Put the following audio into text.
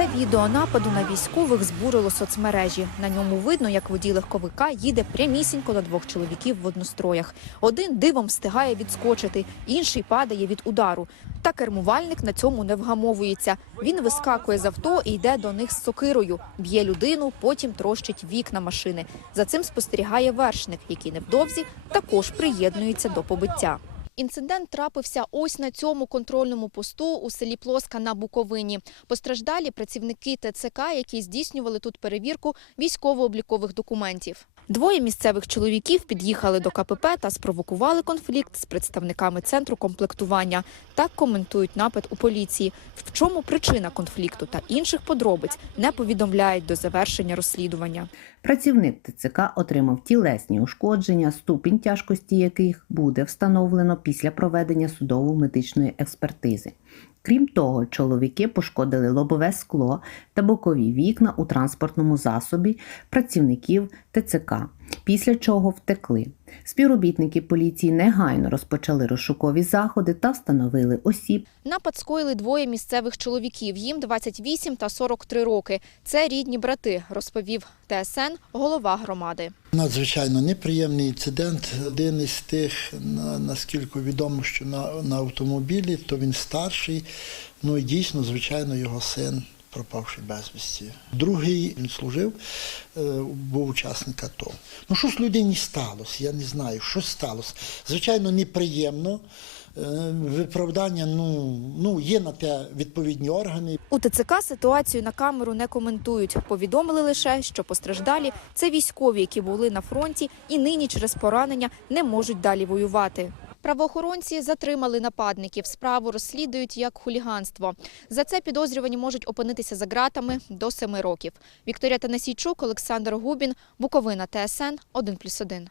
Це відео нападу на військових збурило соцмережі. На ньому видно, як водій легковика їде прямісінько на двох чоловіків в одностроях. Один дивом встигає відскочити, інший падає від удару. Та кермувальник на цьому не вгамовується. Він вискакує з авто і йде до них з сокирою, б'є людину, потім трощить вікна машини. За цим спостерігає вершник, який невдовзі також приєднується до побиття. Інцидент трапився ось на цьому контрольному посту у селі Плоска на Буковині. Постраждалі працівники ТЦК, які здійснювали тут перевірку військово-облікових документів. Двоє місцевих чоловіків під'їхали до КПП та спровокували конфлікт з представниками центру комплектування. Так коментують напад у поліції. В чому причина конфлікту та інших подробиць не повідомляють до завершення розслідування. Працівник ТЦК отримав тілесні ушкодження, ступінь тяжкості яких буде встановлено після проведення судово-медичної експертизи. Крім того, чоловіки пошкодили лобове скло та бокові вікна у транспортному засобі працівників ТЦК, після чого втекли. Співробітники поліції негайно розпочали розшукові заходи та встановили осіб. Напад скоїли двоє місцевих чоловіків. Їм 28 та 43 роки. Це рідні брати, розповів ТСН, голова громади. Надзвичайно неприємний інцидент. Один із тих, наскільки відомо, що на, на автомобілі, то він старший. Ну і дійсно, звичайно, його син. Пропавши безвісті. Другий він служив, е, був учасник АТО. Ну що ж людині сталося? Я не знаю, що сталося. Звичайно, неприємно. Е, виправдання ну ну є на те відповідні органи. У ТЦК ситуацію на камеру не коментують. Повідомили лише, що постраждалі це військові, які були на фронті і нині через поранення не можуть далі воювати. Правоохоронці затримали нападників. Справу розслідують як хуліганство. За це підозрювані можуть опинитися за ґратами до семи років. Вікторія Танасійчук, Олександр Губін, Буковина, ТСН 1+,1.